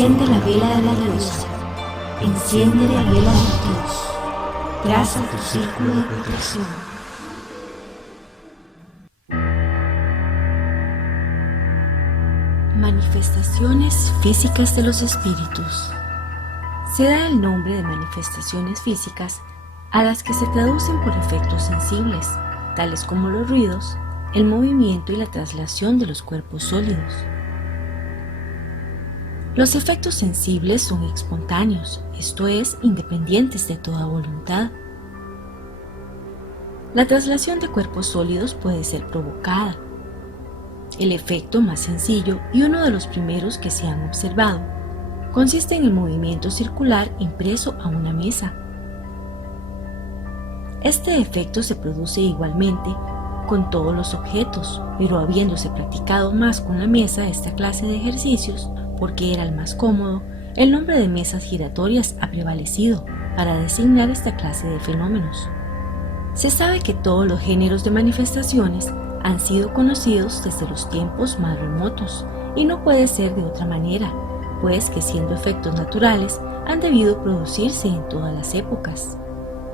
Enciende la vela de la diosa, enciende la vela del dios, traza tu círculo de protección. Manifestaciones físicas de los espíritus. Se da el nombre de manifestaciones físicas a las que se traducen por efectos sensibles, tales como los ruidos, el movimiento y la traslación de los cuerpos sólidos. Los efectos sensibles son espontáneos, esto es, independientes de toda voluntad. La traslación de cuerpos sólidos puede ser provocada. El efecto más sencillo y uno de los primeros que se han observado consiste en el movimiento circular impreso a una mesa. Este efecto se produce igualmente con todos los objetos, pero habiéndose practicado más con la mesa esta clase de ejercicios, porque era el más cómodo, el nombre de mesas giratorias ha prevalecido para designar esta clase de fenómenos. Se sabe que todos los géneros de manifestaciones han sido conocidos desde los tiempos más remotos, y no puede ser de otra manera, pues que siendo efectos naturales han debido producirse en todas las épocas.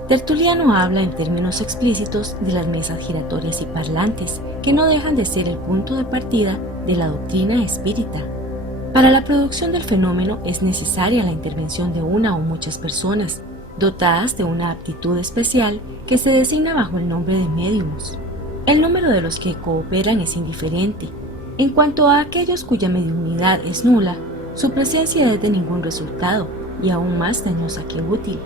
Tertuliano habla en términos explícitos de las mesas giratorias y parlantes, que no dejan de ser el punto de partida de la doctrina espírita. Para la producción del fenómeno es necesaria la intervención de una o muchas personas, dotadas de una aptitud especial que se designa bajo el nombre de médiums. El número de los que cooperan es indiferente. En cuanto a aquellos cuya mediunidad es nula, su presencia es de ningún resultado y aún más dañosa que útil.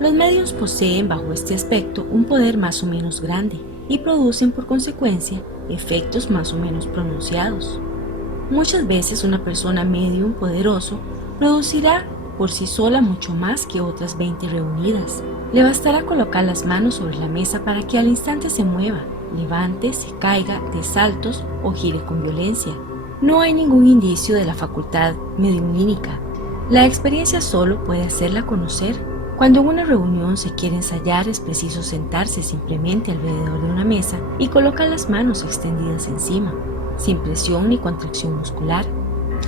Los médiums poseen bajo este aspecto un poder más o menos grande y producen por consecuencia efectos más o menos pronunciados. Muchas veces una persona medium poderoso producirá por sí sola mucho más que otras 20 reunidas. Le bastará colocar las manos sobre la mesa para que al instante se mueva, levante, se caiga, dé saltos o gire con violencia. No hay ningún indicio de la facultad mediumnímica. La experiencia solo puede hacerla conocer. Cuando en una reunión se quiere ensayar es preciso sentarse simplemente alrededor de una mesa y colocar las manos extendidas encima, sin presión ni contracción muscular.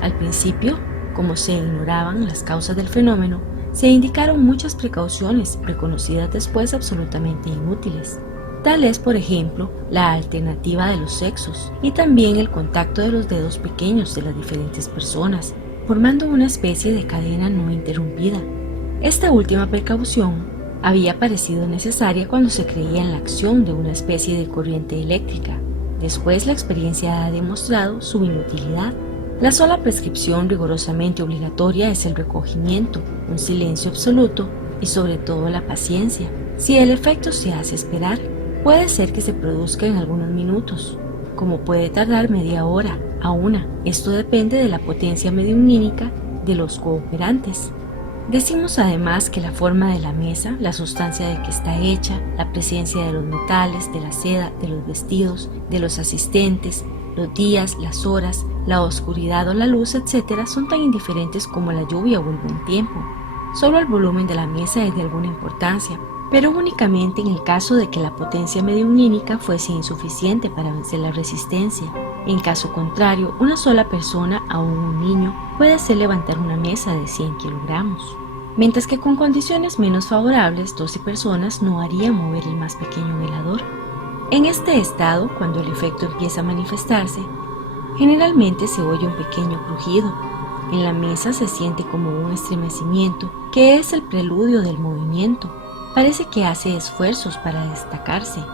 Al principio, como se ignoraban las causas del fenómeno, se indicaron muchas precauciones reconocidas después absolutamente inútiles. Tal es, por ejemplo, la alternativa de los sexos y también el contacto de los dedos pequeños de las diferentes personas, formando una especie de cadena no interrumpida. Esta última precaución había parecido necesaria cuando se creía en la acción de una especie de corriente eléctrica. Después la experiencia ha demostrado su inutilidad. La sola prescripción rigurosamente obligatoria es el recogimiento, un silencio absoluto y sobre todo la paciencia. Si el efecto se hace esperar, puede ser que se produzca en algunos minutos, como puede tardar media hora a una. Esto depende de la potencia mediumnímica de los cooperantes. Decimos además que la forma de la mesa, la sustancia de que está hecha, la presencia de los metales, de la seda, de los vestidos, de los asistentes, los días, las horas, la oscuridad o la luz, etc., son tan indiferentes como la lluvia o el buen tiempo. Solo el volumen de la mesa es de alguna importancia, pero únicamente en el caso de que la potencia mediumnímica fuese insuficiente para vencer la resistencia. En caso contrario, una sola persona, aún un niño, puede hacer levantar una mesa de 100 kilogramos, mientras que con condiciones menos favorables 12 personas no harían mover el más pequeño velador. En este estado, cuando el efecto empieza a manifestarse, generalmente se oye un pequeño crujido. En la mesa se siente como un estremecimiento, que es el preludio del movimiento. Parece que hace esfuerzos para destacarse.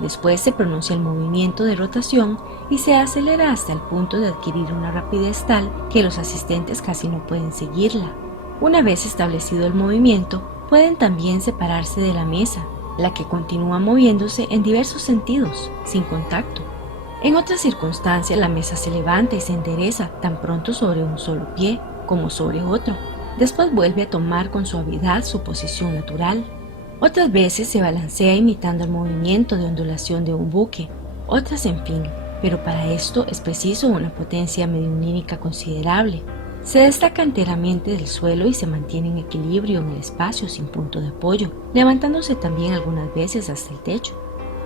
Después se pronuncia el movimiento de rotación y se acelera hasta el punto de adquirir una rapidez tal que los asistentes casi no pueden seguirla. Una vez establecido el movimiento, pueden también separarse de la mesa, la que continúa moviéndose en diversos sentidos, sin contacto. En otras circunstancias, la mesa se levanta y se endereza tan pronto sobre un solo pie como sobre otro. Después vuelve a tomar con suavidad su posición natural. Otras veces se balancea imitando el movimiento de ondulación de un buque, otras en fin, pero para esto es preciso una potencia mediumnímica considerable. Se destaca enteramente del suelo y se mantiene en equilibrio en el espacio sin punto de apoyo, levantándose también algunas veces hasta el techo,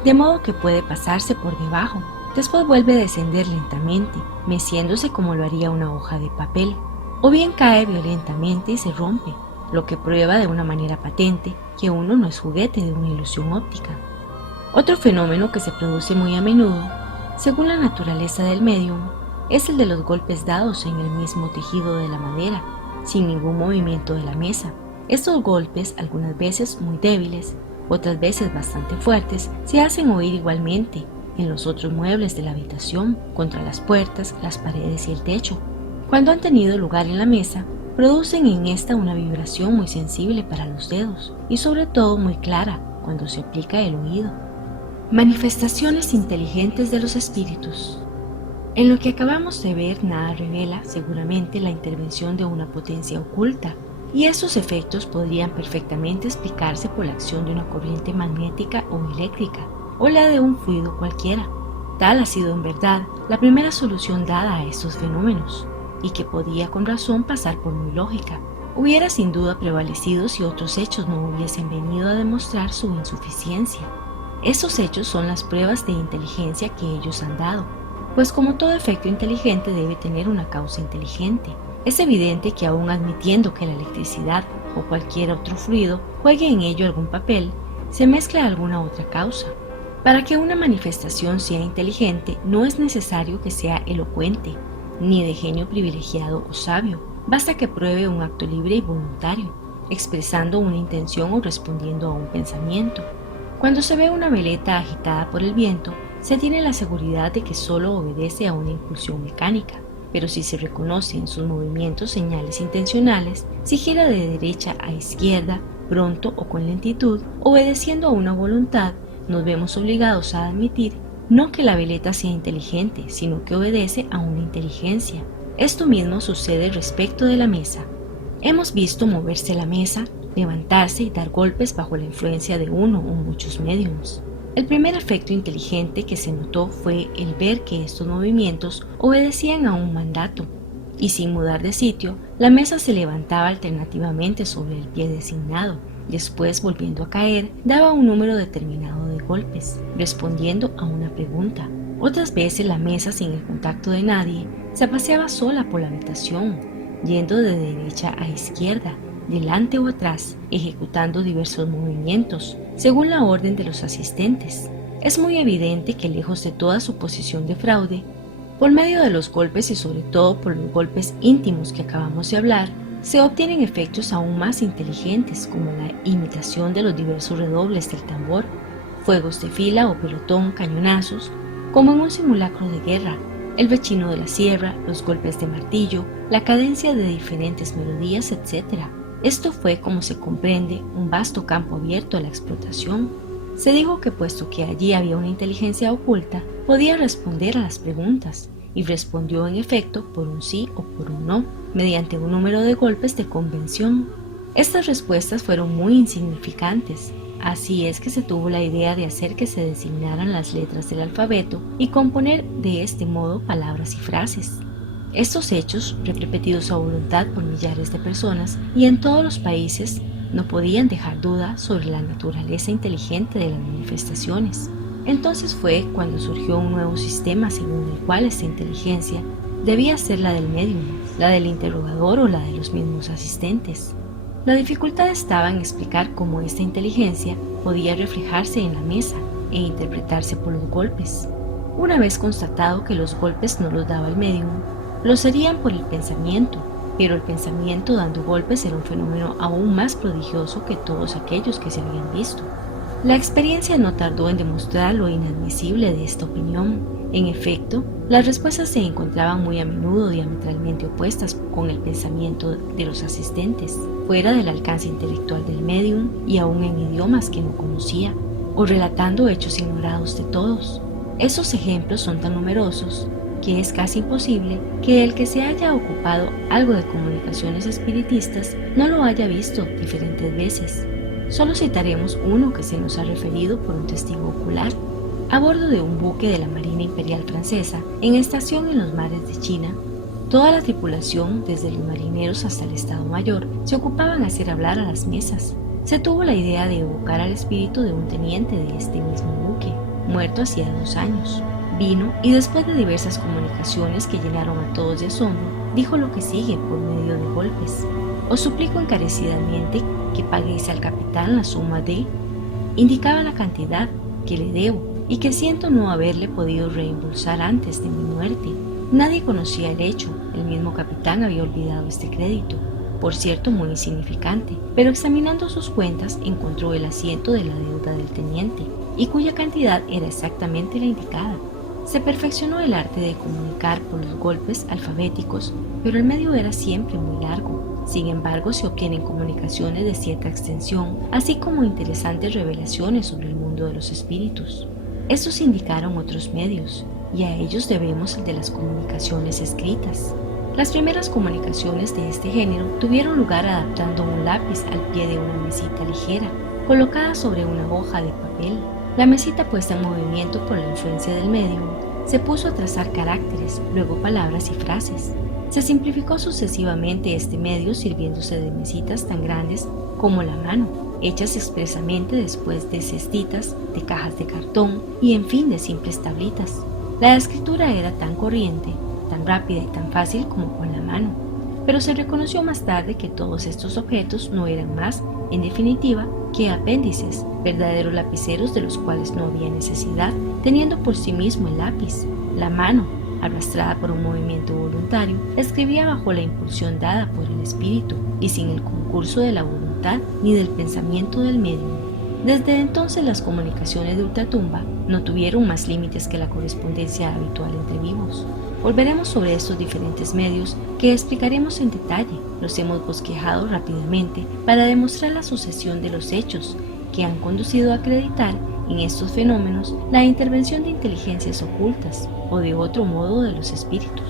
de modo que puede pasarse por debajo. Después vuelve a descender lentamente, meciéndose como lo haría una hoja de papel. o bien cae violentamente y se rompe, lo que prueba de una manera patente que uno no es juguete de una ilusión óptica. Otro fenómeno que se produce muy a menudo, según la naturaleza del médium, es el de los golpes dados en el mismo tejido de la madera, sin ningún movimiento de la mesa. Estos golpes, algunas veces muy débiles, otras veces bastante fuertes, se hacen oír igualmente en los otros muebles de la habitación, contra las puertas, las paredes y el techo. Cuando han tenido lugar en la mesa, producen en esta una vibración muy sensible para los dedos y sobre todo muy clara cuando se aplica el oído. Manifestaciones inteligentes de los espíritus. En lo que acabamos de ver, nada revela seguramente la intervención de una potencia oculta, y esos efectos podrían perfectamente explicarse por la acción de una corriente magnética o eléctrica, o la de un fluido cualquiera. Tal ha sido en verdad la primera solución dada a estos fenómenos, y que podía con razón pasar por muy lógica. Hubiera sin duda prevalecido si otros hechos no hubiesen venido a demostrar su insuficiencia. Esos hechos son las pruebas de inteligencia que ellos han dado, pues como todo efecto inteligente debe tener una causa inteligente. Es evidente que aún admitiendo que la electricidad o cualquier otro fluido juegue en ello algún papel, se mezcla alguna otra causa. Para que una manifestación sea inteligente no es necesario que sea elocuente, ni de genio privilegiado o sabio. Basta que pruebe un acto libre y voluntario, expresando una intención o respondiendo a un pensamiento. Cuando se ve una veleta agitada por el viento, se tiene la seguridad de que solo obedece a una impulsión mecánica, pero si se reconoce en sus movimientos señales intencionales, si gira de derecha a izquierda, pronto o con lentitud, obedeciendo a una voluntad, nos vemos obligados a admitir no que la veleta sea inteligente, sino que obedece a una inteligencia. Esto mismo sucede respecto de la mesa. Hemos visto moverse la mesa, levantarse y dar golpes bajo la influencia de uno o muchos médiums. El primer efecto inteligente que se notó fue el ver que estos movimientos obedecían a un mandato, y sin mudar de sitio, la mesa se levantaba alternativamente sobre el pie designado. Después, volviendo a caer, daba un número determinado de golpes, respondiendo a una pregunta. Otras veces la mesa, sin el contacto de nadie, se paseaba sola por la habitación, yendo de derecha a izquierda, delante o atrás, ejecutando diversos movimientos, según la orden de los asistentes. Es muy evidente que lejos de toda suposición de fraude, por medio de los golpes y sobre todo por los golpes íntimos que acabamos de hablar, se obtienen efectos aún más inteligentes como la imitación de los diversos redobles del tambor, fuegos de fila o pelotón, cañonazos, como en un simulacro de guerra, el rechino de la sierra, los golpes de martillo, la cadencia de diferentes melodías, etc. Esto fue, como se comprende, un vasto campo abierto a la explotación. Se dijo que puesto que allí había una inteligencia oculta, podía responder a las preguntas, y respondió en efecto por un sí o por un no, mediante un número de golpes de convención. Estas respuestas fueron muy insignificantes, así es que se tuvo la idea de hacer que se designaran las letras del alfabeto y componer de este modo palabras y frases. Estos hechos, repetidos a voluntad por millares de personas y en todos los países, no podían dejar duda sobre la naturaleza inteligente de las manifestaciones. Entonces fue cuando surgió un nuevo sistema según el cual esta inteligencia debía ser la del médium, la del interrogador o la de los mismos asistentes. La dificultad estaba en explicar cómo esta inteligencia podía reflejarse en la mesa e interpretarse por los golpes. Una vez constatado que los golpes no los daba el médium, los serían por el pensamiento, pero el pensamiento dando golpes era un fenómeno aún más prodigioso que todos aquellos que se habían visto. La experiencia no tardó en demostrar lo inadmisible de esta opinión. En efecto, las respuestas se encontraban muy a menudo diametralmente opuestas con el pensamiento de los asistentes, fuera del alcance intelectual del médium y aún en idiomas que no conocía, o relatando hechos ignorados de todos. Esos ejemplos son tan numerosos que es casi imposible que el que se haya ocupado algo de comunicaciones espiritistas no lo haya visto diferentes veces. Solo citaremos uno que se nos ha referido por un testigo ocular. A bordo de un buque de la Marina Imperial Francesa, en estación en los mares de China, toda la tripulación, desde los marineros hasta el Estado Mayor, se ocupaban a hacer hablar a las mesas. Se tuvo la idea de evocar al espíritu de un teniente de este mismo buque, muerto hacía 2 años. Vino y después de diversas comunicaciones que llenaron a todos de asombro, dijo lo que sigue por medio de golpes. Os suplico encarecidamente que paguéis al capitán la suma de... Indicaba la cantidad que le debo y que siento no haberle podido reembolsar antes de mi muerte. Nadie conocía el hecho, el mismo capitán había olvidado este crédito, por cierto muy insignificante, pero examinando sus cuentas encontró el asiento de la deuda del teniente, y cuya cantidad era exactamente la indicada. Se perfeccionó el arte de comunicar por los golpes alfabéticos, pero el medio era siempre muy largo. Sin embargo, se obtienen comunicaciones de cierta extensión, así como interesantes revelaciones sobre el mundo de los espíritus. Estos indicaron otros medios, y a ellos debemos el de las comunicaciones escritas. Las primeras comunicaciones de este género tuvieron lugar adaptando un lápiz al pie de una mesita ligera, colocada sobre una hoja de papel. La mesita, puesta en movimiento por la influencia del medium, se puso a trazar caracteres, luego palabras y frases. Se simplificó sucesivamente este medio sirviéndose de mesitas tan grandes como la mano, hechas expresamente después de cestitas, de cajas de cartón y en fin de simples tablitas. La escritura era tan corriente, tan rápida y tan fácil como con la mano, pero se reconoció más tarde que todos estos objetos no eran más, en definitiva, que apéndices, verdaderos lapiceros de los cuales no había necesidad, teniendo por sí mismo el lápiz. La mano, arrastrada por un movimiento voluntario, escribía bajo la impulsión dada por el espíritu y sin el concurso de la voluntad ni del pensamiento del medium. Desde entonces las comunicaciones de ultratumba no tuvieron más límites que la correspondencia habitual entre vivos. Volveremos sobre estos diferentes medios que explicaremos en detalle. Los hemos bosquejado rápidamente para demostrar la sucesión de los hechos que han conducido a acreditar en estos fenómenos la intervención de inteligencias ocultas o de otro modo de los espíritus.